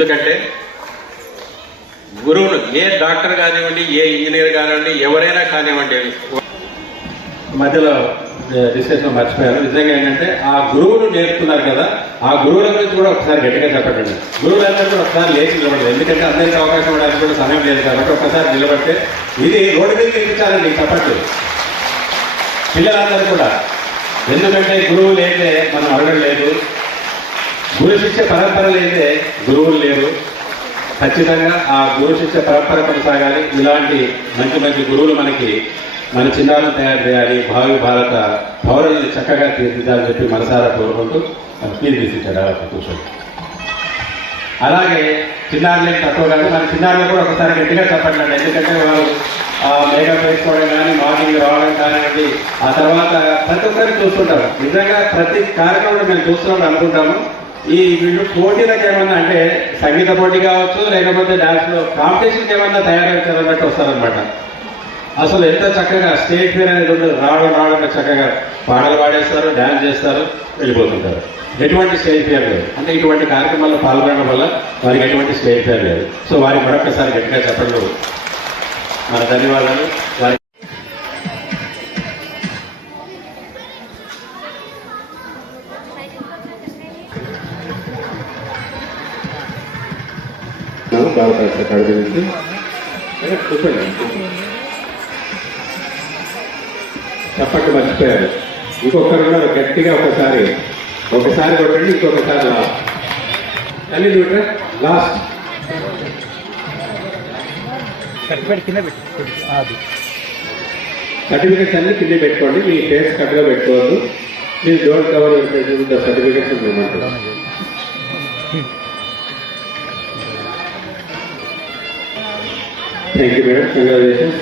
ఎందుకంటే గురువును ఏ డాక్టర్ కానివ్వండి ఏ ఇంజనీర్ కానివ్వండి ఎవరైనా కానివ్వండి. మధ్యలో డిస్కషన్ మర్చిపోయాను. నిజంగా ఏంటంటే ఆ గురువులు నేర్పుతున్నారు కదా ఆ గురువుల గురించి కూడా ఒకసారి గట్టిగా చెప్పండి గురువులందరూ కూడా ఒకసారి లేచి నిలబడదు ఎందుకంటే అందరికీ అవకాశం ఇవ్వడానికి కూడా సమయం లేదు కాబట్టి ఒకసారి నిలబడితే ఇది రోడ్డు మీద నేర్పించాలండి చెప్పట్టు పిల్లలందరూ కూడా. ఎందుకంటే గురువు లేదే మనం అడగడం లేదు. గురు శిష్య పరంపర లేదే గురువులు లేరు. ఖచ్చితంగా ఆ గురు శిష్య పరంపర కొనసాగాలి. ఇలాంటి మంచి మంచి గురువులు మనకి మన చిన్నాలను తయారు చేయాలి. భావి భారత పౌరుల్ని చక్కగా తీర్చిదాలని చెప్పి మనసారా కోరుకుంటూ స్పీచ్ తీసిచ్చాడు అలా కూర్చొని అలాగే చిన్నారులే తక్కువ కాదు. మన చిన్నారులు కూడా ఒకసారి గట్టిగా చెప్పండి. ఎందుకంటే వాళ్ళు ఆ మేకప్ వేసుకోవడం కానీ మార్నింగ్ రావడం కానివ్వండి ఆ తర్వాత ప్రతి ఒక్కరిని చూస్తుంటారు. నిజంగా ప్రతి కార్యక్రమంలో మేము చూస్తున్నాం అనుకుంటాము. ఈ వీళ్ళు పోటీలకు ఏమన్నా అంటే సంగీత పోటీ కావచ్చు లేకపోతే డాన్స్లో కాంపిటీషన్కి ఏమన్నా తయారవుతారన్నట్టు వస్తారనమాట అసలు ఎంత చక్కగా స్టేట్ ఫేర్ అనేది ఉండదు. రావడం రావడం చక్కగా పాటలు పాడేస్తారు డాన్స్ చేస్తారు వెళ్ళిపోతుంటారు. ఎటువంటి స్టేట్ ఫేర్ లేదు. అంటే ఇటువంటి కార్యక్రమాల్లో పాల్గొనడం వల్ల వారికి ఎటువంటి స్టేట్ ఫేర్ లేదు. సో వారికి మరొకసారి గట్టిగా చెప్పండి మన ధన్యవాదాలు. వారి అకాడమీ నుంచి కూర్చోండి. చప్పట్లు మర్చిపోయారు. ఇంకొకరు కూడా గట్టిగా ఒకసారి ఒకసారి కొట్టండి ఇంకొకసారి లాస్ట్ అన్ని చూడరా? లాస్ట్ సర్టిఫికేట్ కింద పెట్టు. అది. సర్టిఫికెట్స్ అన్ని కింద పెట్టుకోండి. మీ ఫేస్ కట్గా పెట్టుకోవద్దు. మీరు డోంట్ కవర్ ద సర్టిఫికెట్స్ ఇవ్వమంటారు థ్యాంక్ యూ మేడం కంగ్రాచులేషన్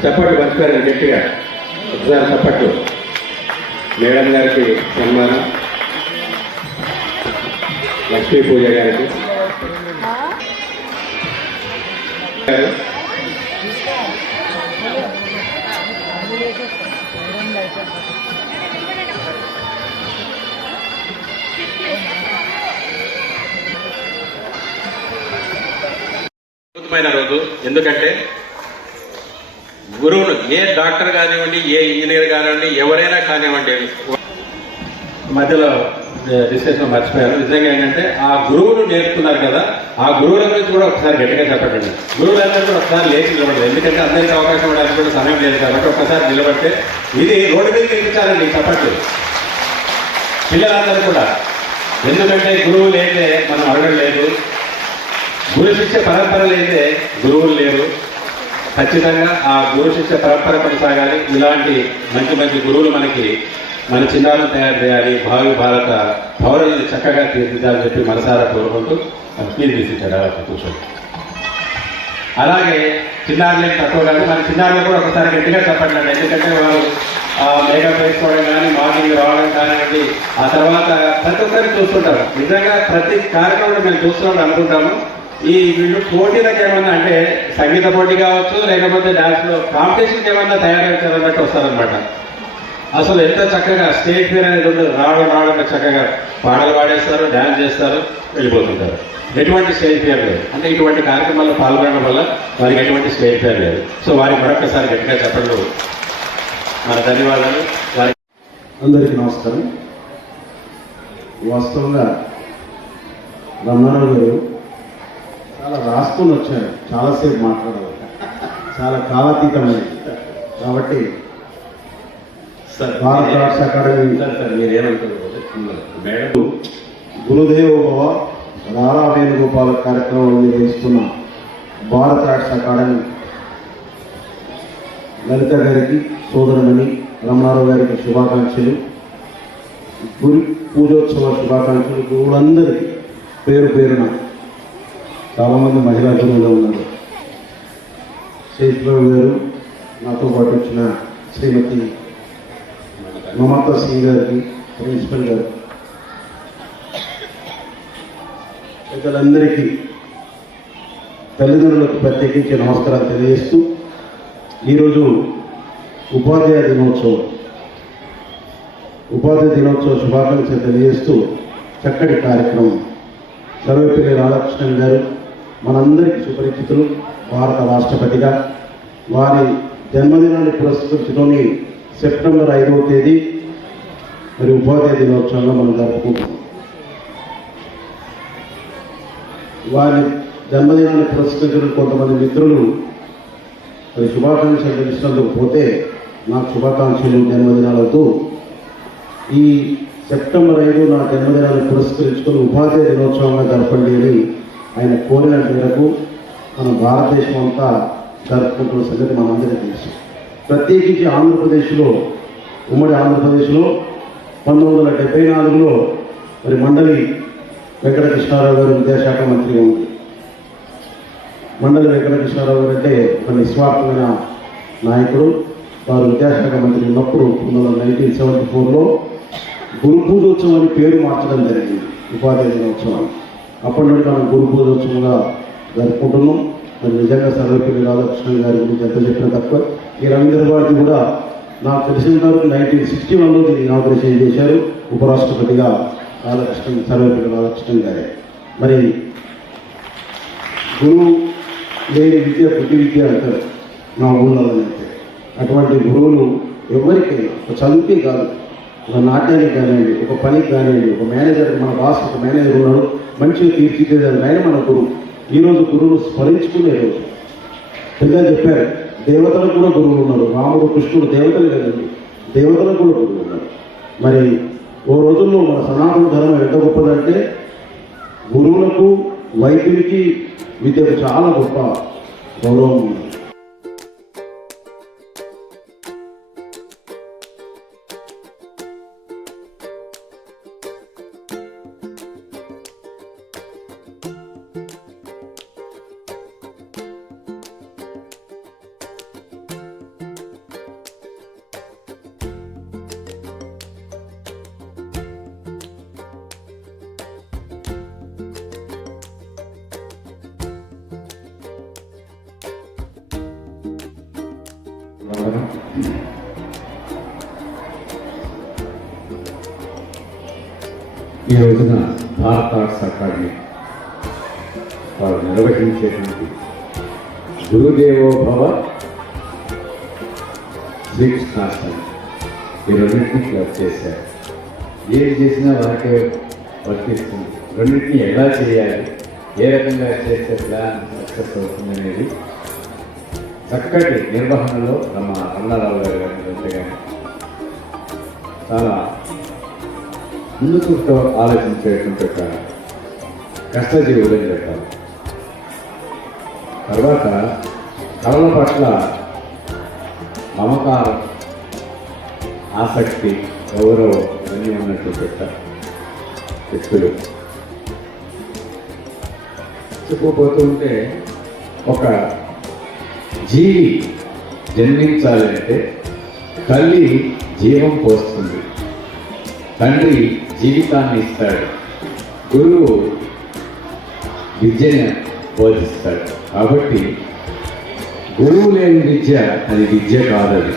చప్పట్లు మర్చిపోయారు గట్టిగా ఒకసారి చప్పట్లు మేడం గారికి సన్మానం లక్ష్మీ పూజ గారికి ముఖ్యమైన రోజు. ఎందుకంటే గురువును ఏ డాక్టర్ కానివ్వండి ఏ ఇంజనీర్ కానివ్వండి ఎవరైనా కానివ్వండి. మధ్యలో డిస్కషన్ మర్చిపోయాను. నిజంగా ఏంటంటే ఆ గురువులు నేర్పుతున్నారు కదా ఆ గురువుల గురించి కూడా ఒకసారి గట్టిగా చెప్పండి గురువులందరూ కూడా ఒకసారి లేచి నిలబడదు ఎందుకంటే అందరికీ అవకాశం ఇవ్వడానికి కూడా సమయం లేదు కాబట్టి ఒకసారి నిలబడితే ఇది రోడ్డు మీద ఎక్కించాలండి చెప్పట్టు పిల్లలందరూ కూడా. ఎందుకంటే గురువు లేదే మనం అడగడం లేదు. గురు శిష్య పరంపర లేదే గురువులు లేరు. ఖచ్చితంగా ఆ గురు శిక్ష పరంపర కొనసాగాలి. ఇలాంటి మంచి మంచి గురువులు మనకి మన చిన్నారులు తయారు చేయాలి. భావి భారత పౌరులను చక్కగా తీర్చిదాలని చెప్పి మనసారా కోరుకుంటూ స్పీచ్ అలా కూర్చొని అలాగే చిన్నారులే తక్కువ కాదు. మన చిన్నారులు కూడా ఒకసారి గట్టిగా చెప్పండి. ఎందుకంటే వాళ్ళు మేకప్ వేసుకోవడం కానీ మార్నింగ్ రావడం కానివ్వండి ఆ తర్వాత ప్రతి ఒక్కరిని చూస్తుంటారు. నిజంగా ప్రతి కార్యక్రమం మేము చూస్తున్నాం అనుకుంటాము. ఈ వీళ్ళు పోటీలకు ఏమన్నా అంటే సంగీత పోటీ కావచ్చు లేకపోతే డాన్స్లో కాంపిటీషన్కి ఏమన్నా తయారవుతారన్నట్టు వస్తారనమాట అసలు ఎంత చక్కగా స్టేట్ ఫేర్ అనేది ఉండదు. రావడం రావడం చక్కగా పాటలు పాడేస్తారు డాన్స్ చేస్తారు వెళ్ళిపోతుంటారు. ఎటువంటి స్టేజ్ ఫేర్ లేదు. అంటే ఇటువంటి కార్యక్రమాల్లో పాల్గొనడం వల్ల వారికి ఎటువంటి స్టేజ్ ఫేర్ లేదు. సో వారికి మరొకసారి గట్టిగా చెప్పండి. మన ధన్యవాదాలు. అందరికీ నమస్కారం. వాస్తవంగా రమణారావు గారు చాలా రాసుకొని వచ్చారు. చాలాసేపు మాట్లాడారు. చాలా కాలాతీతమైనది కాబట్టి భారత రాష్ట్ర అకాడమీ మేడం గురుదేవ రారా వేణుగోపాల కార్యక్రమాలు నిర్వహిస్తున్న భారత రాష్ట్ర అకాడమీ లలిత గారికి సోదరుమణి రమణారావు గారికి శుభాకాంక్షలు. గురి పూజోత్సవ శుభాకాంక్షలు. గురువులందరికీ పేరు పేరున చాలామంది మహిళా గురువులు ఉన్నారు. శేషరావు గారు నాతో పాటు వచ్చిన శ్రీమతి మమతా సింగ్ గారికి ప్రిన్సిపల్ గారు పెద్దలందరికీ తల్లిదండ్రులకు ప్రత్యేకించి నమస్కారాలు తెలియజేస్తూ ఈరోజు ఉపాధ్యాయ దినోత్సవం ఉపాధ్యాయ దినోత్సవ శుభాకాంక్షలు తెలియజేస్తూ చక్కటి కార్యక్రమం. సర్వేపల్లి రాధాకృష్ణన్ గారు మనందరికీ సుపరిచితులు భారత రాష్ట్రపతిగా. వారి జన్మదినాన్ని పురస్కరించుకొని సెప్టెంబర్ ఐదవ తేదీ మరి ఉపాధ్యాయ దినోత్సవంగా మనం జరుపుకుంటాం వారి జన్మదినాన్ని పురస్కరించిన కొంతమంది మిత్రులు మరి శుభాకాంక్షలు తెలిసినందుకు పోతే నాకు శుభాకాంక్షలు జన్మదినాలతో. ఈ సెప్టెంబర్ ఐదు నా జన్మదినాన్ని పురస్కరించుకొని ఉపాధ్యాయ దినోత్సవంగా జరపండి అని ఆయన కోరిన మేరకు మన భారతదేశం అంతా జరుపుకుంటున్న సంగతి మనందరికీ తెలుసు. ప్రత్యేకించి ఆంధ్రప్రదేశ్లో ఉమ్మడి ఆంధ్రప్రదేశ్లో పంతొమ్మిది వందల డెబ్బై నాలుగులో మరి మండలి వెంకటకృష్ణారావు గారు విద్యాశాఖ మంత్రిగా ఉంది. మండలి వెంకటకృష్ణారావు గారు అంటే కొన్ని నిస్వార్థమైన నాయకుడు. వారు విద్యాశాఖ మంత్రి ఉన్నప్పుడు నైన్టీన్ సెవెంటీ ఫోర్లో గురు పూజోత్సవం అని పేరు మార్చడం జరిగింది. ఉపాధ్యాయ దినోత్సవం అప్పటి నుండి మనం గురు పూజోత్సవంగా జరుపుకుంటున్నాం. మరి నిజంగా సర్వపల్లి రాధాకృష్ణ గారి గురించి ఎంత చెప్పినా తక్కువ ఈ రవీంద్రభారతి కూడా నాకు తెలిసిన వరకు నైన్టీన్ సిక్స్టీ వన్లో దీన్ని ఇనాగ్రేషన్ చేశారు ఉపరాష్ట్రపతిగా రాధాకృష్ణన్ సర్వపల్లి రాధాకృష్ణన్ గారే. మరి గురువు లేని విద్య పుట్టి విద్య అంటారు నా ఊళ్ళో అయితే అటువంటి గురువులు ఎవరికైనా ఒక చదువుకే కాదు. ఒక నాట్యానికి కానివ్వండి ఒక పనికి కానివ్వండి ఒక మేనేజర్ మన బాస్ ఒక మేనేజర్ ఉన్నాడు మంచిగా తీర్చిదిద్దారు ఆయన మన గురువు. ఈరోజు గురువును స్మరించుకునే రోజు. పెద్దగా చెప్పారు దేవతలకు కూడా గురువులు ఉన్నారు. రాముడు కృష్ణుడు దేవతలు కదండి. దేవతలకు కూడా గురువులు ఉన్నారు. మరి ఓ రోజుల్లో మన సనాతన ధర్మం ఎంత గొప్పదంటే గురువులకు వైద్యుడికి విద్యకు చాలా గొప్ప గౌరవం ఉంది. ఈ రోజున భారత ఆర్ట్స్ అకాడమీ వారు నిర్వహించేటువంటి గురుదేవో భవ శ్రీకృష్ణాష్టమి. ఈ రెండింటిని క్లబ్ చేశారు. ఏది చేసినా వారికే వర్తిస్తుంది. రెండింటిని ఎలా చేయాలి ఏ రకంగా చేస్తే ప్లాన్ సక్సెస్ అవుతుంది అనేది చక్కటి నిర్వహణలో తమ అన్నారావు గారు గారు కానీ చాలా ముందుకు ఆలోచించేటువంటి ఒక కష్టజీవులని చెప్పాలి తర్వాత కళల పట్ల మమకారం ఆసక్తి గౌరవం ఇవన్నీ ఉన్నటువంటి ఒక వ్యక్తులు. చెప్పుకుపోతూ ఉంటే ఒక జీవి జన్మించాలి అంటే తల్లి జీవం పోస్తుంది. తండ్రి జీవితాన్ని ఇస్తాడు. గురువు విద్యను బోధిస్తాడు. కాబట్టి గురువు లేని విద్య అది విద్య కాదది.